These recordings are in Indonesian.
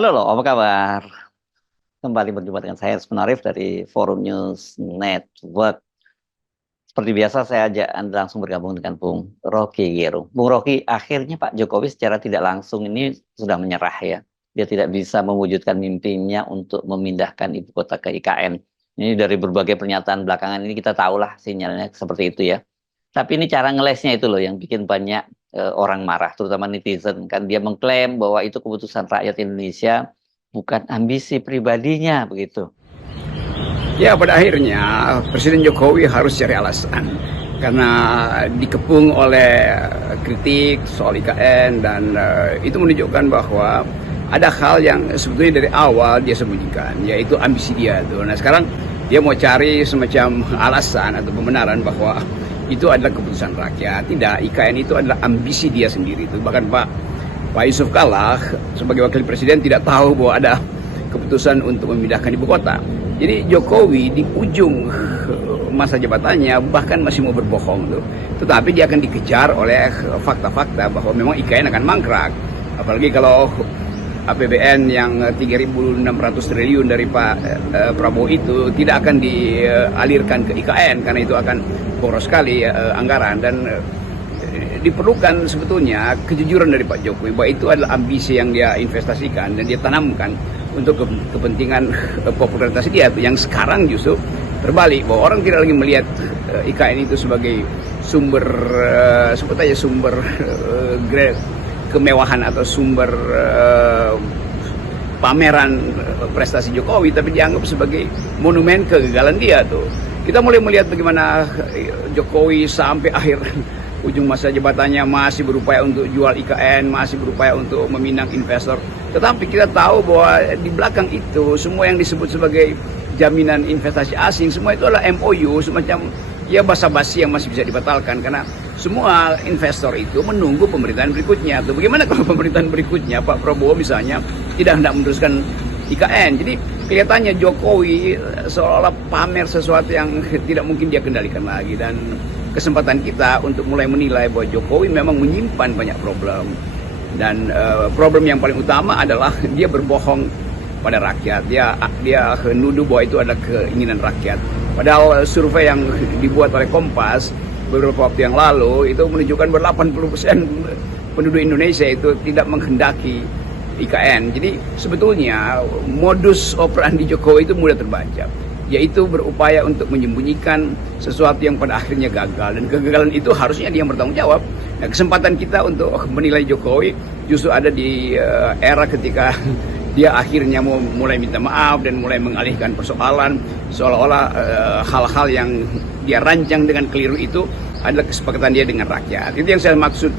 Halo loh, apa kabar? Kembali berjumpa dengan saya, Rusman Arif dari Forum News Network. Seperti biasa, saya ajak Anda langsung bergabung dengan Bung Rocky Gerung. Bung Rocky, akhirnya Pak Jokowi secara tidak langsung ini sudah menyerah ya. Dia tidak bisa mewujudkan mimpinya untuk memindahkan ibu kota ke IKN. Ini dari berbagai pernyataan belakangan ini kita tahulah sinyalnya seperti itu ya. Tapi ini cara ngelesnya itu loh yang bikin banyak orang marah, terutama netizen. Kan dia mengklaim bahwa itu keputusan rakyat Indonesia, bukan ambisi pribadinya begitu. Ya, pada akhirnya Presiden Jokowi harus cari alasan karena dikepung oleh kritik soal IKN dan itu menunjukkan bahwa ada hal yang sebetulnya dari awal dia sembunyikan, yaitu ambisi dia tuh. Nah, sekarang dia mau cari semacam alasan atau pembenaran bahwa itu adalah keputusan rakyat. Tidak, IKN itu adalah ambisi dia sendiri itu. Bahkan Pak Yusuf Kalla sebagai wakil presiden tidak tahu bahwa ada keputusan untuk memindahkan ibu kota. Jadi Jokowi di ujung masa jabatannya bahkan masih mau berbohong tuh. Tetapi dia akan dikejar oleh fakta-fakta bahwa memang IKN akan mangkrak. Apalagi kalau APBN yang 3.600 triliun dari Pak Prabowo itu tidak akan dialirkan ke IKN karena itu akan boros sekali anggaran. Dan diperlukan sebetulnya kejujuran dari Pak Jokowi bahwa itu adalah ambisi yang dia investasikan dan dia tanamkan untuk kepentingan popularitas dia yang sekarang justru terbalik, bahwa orang tidak lagi melihat IKN itu sebagai sumber sebut aja sumber kemewahan atau sumber pameran prestasi Jokowi, tapi dianggap sebagai monumen kegagalan dia tuh. Kita mulai melihat bagaimana Jokowi sampai akhir ujung masa jabatannya masih berupaya untuk jual IKN, masih berupaya untuk meminang investor. Tetapi kita tahu bahwa di belakang itu semua yang disebut sebagai jaminan investasi asing, semua itu adalah MOU, semacam ya basa-basi yang masih bisa dibatalkan karena semua investor itu menunggu pemerintahan berikutnya. Tuh, bagaimana kalau pemerintahan berikutnya Pak Prabowo misalnya tidak hendak meneruskan IKN? Jadi kelihatannya Jokowi seolah-olah pamer sesuatu yang tidak mungkin dia kendalikan lagi, dan kesempatan kita untuk mulai menilai bahwa Jokowi memang menyimpan banyak problem. Dan problem yang paling utama adalah dia berbohong pada rakyat. Dia menuduh bahwa itu adalah keinginan rakyat. Padahal survei yang dibuat oleh Kompas beberapa waktu yang lalu itu menunjukkan bahwa 80% penduduk Indonesia itu tidak menghendaki IKN. Jadi sebetulnya modus operandi Jokowi itu mudah terbaca, yaitu berupaya untuk menyembunyikan sesuatu yang pada akhirnya gagal, dan kegagalan itu harusnya dia yang bertanggung jawab. Nah, kesempatan kita untuk menilai Jokowi justru ada di era ketika dia akhirnya mau mulai minta maaf dan mulai mengalihkan persoalan, seolah-olah hal-hal yang dia rancang dengan keliru itu adalah kesepakatan dia dengan rakyat. Itu yang saya maksud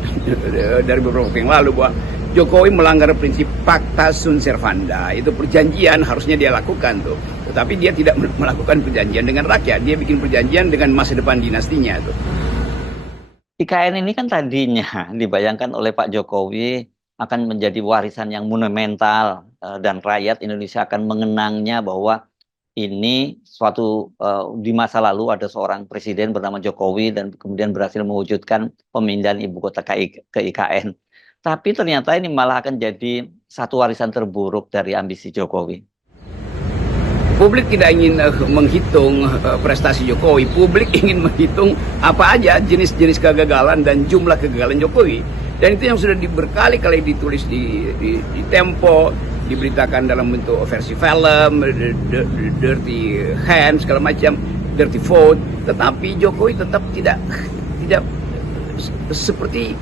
dari beberapa waktu yang lalu, bahwa Jokowi melanggar prinsip pacta sunt servanda. Itu perjanjian harusnya dia lakukan tuh. Tetapi dia tidak melakukan perjanjian dengan rakyat. Dia bikin perjanjian dengan masa depan dinastinya tuh. IKN ini kan tadinya dibayangkan oleh Pak Jokowi akan menjadi warisan yang monumental, dan rakyat Indonesia akan mengenangnya bahwa ini suatu di masa lalu ada seorang presiden bernama Jokowi dan kemudian berhasil mewujudkan pemindahan ibu kota ke IKN. Tapi ternyata ini malah akan jadi satu warisan terburuk dari ambisi Jokowi. Publik tidak ingin menghitung prestasi Jokowi. Publik ingin menghitung apa aja jenis-jenis kegagalan dan jumlah kegagalan Jokowi. Dan itu yang sudah berkali-kali ditulis di Tempo, diberitakan dalam bentuk versi film, Dirty Hands, segala macam, Dirty Vote. Tetapi Jokowi tetap tidak seperti,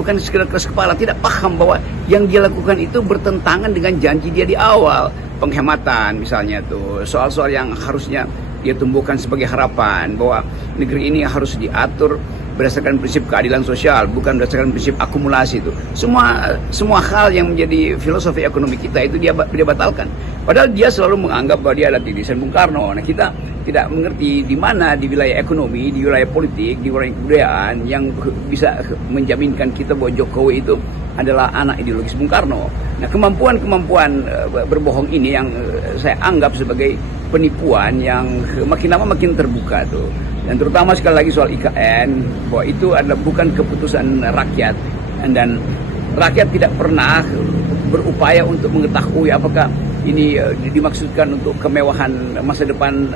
bukan sekedar keras kepala, tidak paham bahwa yang dia lakukan itu bertentangan dengan janji dia di awal. Penghematan misalnya tuh, soal-soal yang harusnya dia tumbuhkan sebagai harapan bahwa negeri ini harus diatur berdasarkan prinsip keadilan sosial, bukan berdasarkan prinsip akumulasi itu. Semua hal yang menjadi filosofi ekonomi kita itu dia batalkan. Padahal dia selalu menganggap bahwa dia adalah titisan Bung Karno. Nah, kita tidak mengerti di mana di wilayah ekonomi, di wilayah politik, di wilayah kebudayaan yang bisa menjaminkan kita bahwa Jokowi itu adalah anak ideologis Bung Karno. Nah, kemampuan berbohong ini yang saya anggap sebagai penipuan yang makin lama makin terbuka tuh. Dan terutama sekali lagi soal IKN, bahwa itu adalah bukan keputusan rakyat, dan rakyat tidak pernah berupaya untuk mengetahui apakah ini dimaksudkan untuk kemewahan masa depan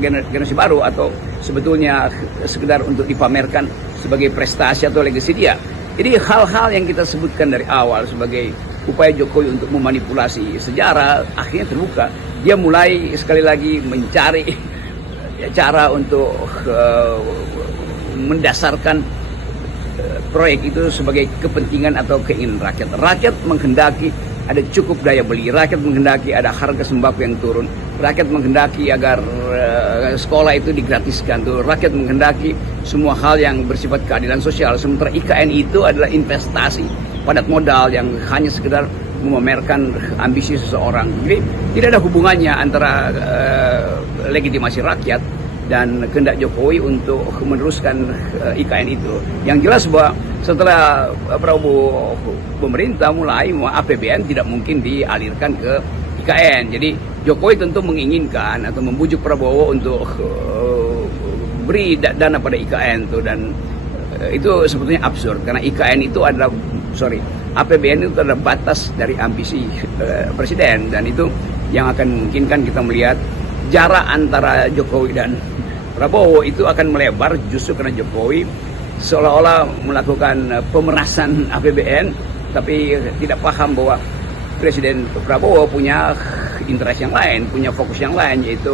generasi baru atau sebetulnya sekedar untuk dipamerkan sebagai prestasi atau legasi dia. Jadi hal-hal yang kita sebutkan dari awal sebagai upaya Jokowi untuk memanipulasi sejarah akhirnya terbuka. Dia mulai sekali lagi mencari cara untuk mendasarkan proyek itu sebagai kepentingan atau keinginan rakyat. Rakyat menghendaki ada cukup daya beli, rakyat menghendaki ada harga sembako yang turun, rakyat menghendaki agar sekolah itu digratiskan, tuh rakyat menghendaki semua hal yang bersifat keadilan sosial. Sementara IKN itu adalah investasi padat modal yang hanya sekedar memamerkan ambisi seseorang. Jadi tidak ada hubungannya antara legitimasi rakyat dan kehendak Jokowi untuk meneruskan IKN itu. Yang jelas bahwa setelah Prabowo pemerintah mulai APBN tidak mungkin dialirkan ke IKN. Jadi Jokowi tentu menginginkan atau membujuk Prabowo untuk beri dana pada IKN tuh, dan itu sebetulnya absurd karena IKN itu adalah APBN itu adalah batas dari ambisi presiden, dan itu yang akan memungkinkan kita melihat jarak antara Jokowi dan Prabowo itu akan melebar justru karena Jokowi seolah-olah melakukan pemerasan APBN tapi tidak paham bahwa Presiden Prabowo punya interest yang lain, punya fokus yang lain, yaitu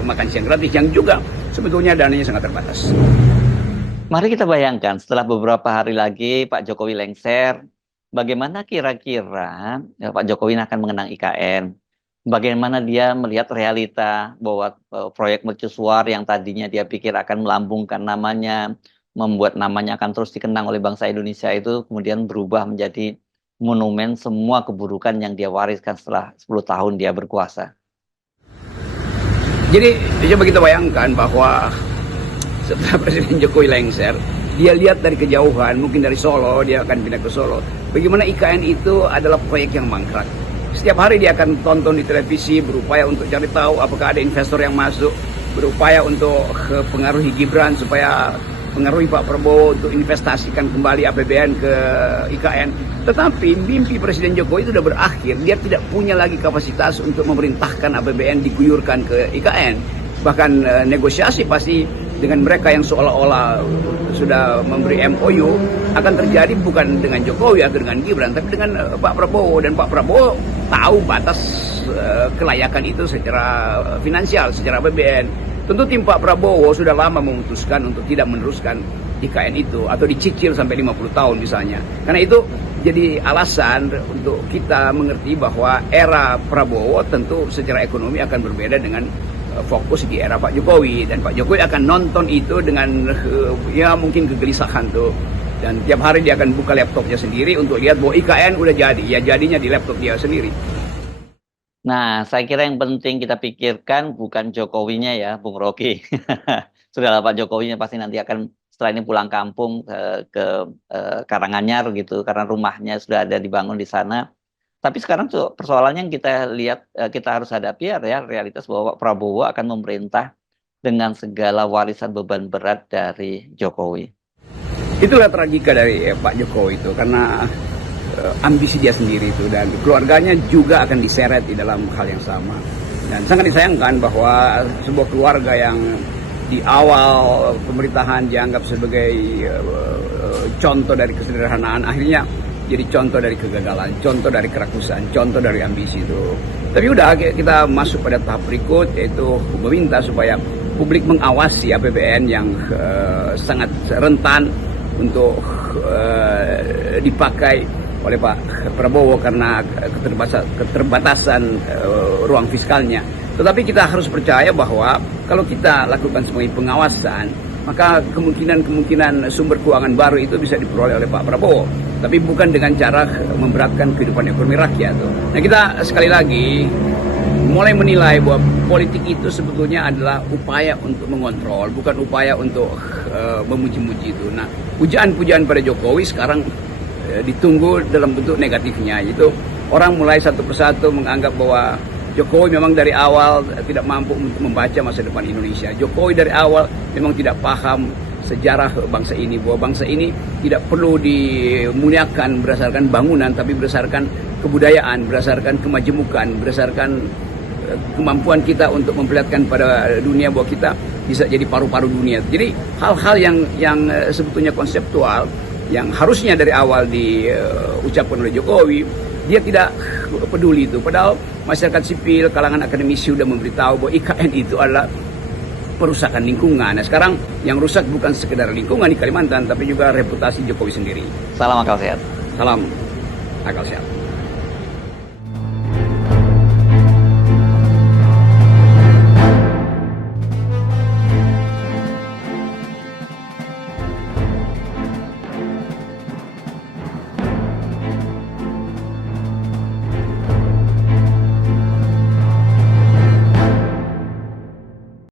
makan siang gratis yang juga sebetulnya dananya sangat terbatas. Mari kita bayangkan setelah beberapa hari lagi Pak Jokowi lengser, bagaimana kira-kira Pak Jokowi akan mengenang IKN? Bagaimana dia melihat realita bahwa proyek mercusuar yang tadinya dia pikir akan melambungkan namanya, membuat namanya akan terus dikenang oleh bangsa Indonesia itu kemudian berubah menjadi monumen semua keburukan yang dia wariskan setelah 10 tahun dia berkuasa. Jadi coba kita bayangkan bahwa setelah Presiden Jokowi lengser, dia lihat dari kejauhan, mungkin dari Solo, dia akan pindah ke Solo. Bagaimana IKN itu adalah proyek yang mangkrak. Setiap hari dia akan tonton di televisi, berupaya untuk cari tahu apakah ada investor yang masuk, berupaya untuk pengaruhi Gibran supaya pengaruhi Pak Prabowo untuk investasikan kembali APBN ke IKN. Tetapi mimpi Presiden Jokowi itu sudah berakhir. Dia tidak punya lagi kapasitas untuk memerintahkan APBN diguyurkan ke IKN. Bahkan negosiasi pasti dengan mereka yang seolah-olah sudah memberi MOU akan terjadi bukan dengan Jokowi atau dengan Gibran, tapi dengan Pak Prabowo. Dan Pak Prabowo tahu batas kelayakan itu secara finansial, secara APBN. Tentu tim Pak Prabowo sudah lama memutuskan untuk tidak meneruskan IKN itu atau dicicil sampai 50 tahun misalnya. Karena itu jadi alasan untuk kita mengerti bahwa era Prabowo tentu secara ekonomi akan berbeda dengan fokus di era Pak Jokowi, dan Pak Jokowi akan nonton itu dengan ya mungkin kegelisahan tuh, dan tiap hari dia akan buka laptopnya sendiri untuk lihat bahwa IKN udah jadi, ya jadinya di laptop dia sendiri. Nah, saya kira yang penting kita pikirkan bukan Jokowinya ya, Bung Rocky. Sudahlah, Pak Jokowinya pasti nanti akan setelah ini pulang kampung ke Karanganyar gitu, karena rumahnya sudah ada dibangun di sana. Tapi sekarang tuh persoalannya yang kita lihat, kita harus hadapi ya realitas bahwa Pak Prabowo akan memerintah dengan segala warisan beban berat dari Jokowi. Itulah tragika dari Pak Jokowi itu, karena ambisi dia sendiri itu, dan keluarganya juga akan diseret di dalam hal yang sama. Dan sangat disayangkan bahwa sebuah keluarga yang di awal pemerintahan dianggap sebagai contoh dari kesederhanaan, akhirnya jadi contoh dari kegagalan, contoh dari kerakusan, contoh dari ambisi itu. Tapi udah kita masuk pada tahap berikut, yaitu meminta supaya publik mengawasi APBN yang sangat rentan untuk dipakai oleh Pak Prabowo karena keterbatasan ruang fiskalnya. Tetapi kita harus percaya bahwa kalau kita lakukan sebagai pengawasan, maka kemungkinan sumber keuangan baru itu bisa diperoleh oleh Pak Prabowo. Tapi bukan dengan cara memberatkan kehidupan ekonomi rakyat. Nah, kita sekali lagi mulai menilai bahwa politik itu sebetulnya adalah upaya untuk mengontrol, bukan upaya untuk memuji-muji itu. Nah, pujaan-pujaan pada Jokowi sekarang ditunggu dalam bentuk negatifnya. Itu orang mulai satu persatu menganggap bahwa Jokowi memang dari awal tidak mampu untuk membaca masa depan Indonesia. Jokowi dari awal memang tidak paham sejarah bangsa ini, bahwa bangsa ini tidak perlu dimuliakan berdasarkan bangunan, tapi berdasarkan kebudayaan, berdasarkan kemajemukan, berdasarkan kemampuan kita untuk memperlihatkan pada dunia bahwa kita bisa jadi paru-paru dunia. Jadi hal-hal yang sebetulnya konseptual, yang harusnya dari awal diucapkan oleh Jokowi, dia tidak peduli itu. Padahal masyarakat sipil, kalangan akademisi sudah memberitahu bahwa IKN itu adalah perusakan lingkungan. Nah, sekarang yang rusak bukan sekedar lingkungan di Kalimantan, tapi juga reputasi Jokowi sendiri. Salam akal sehat. Salam akal sehat.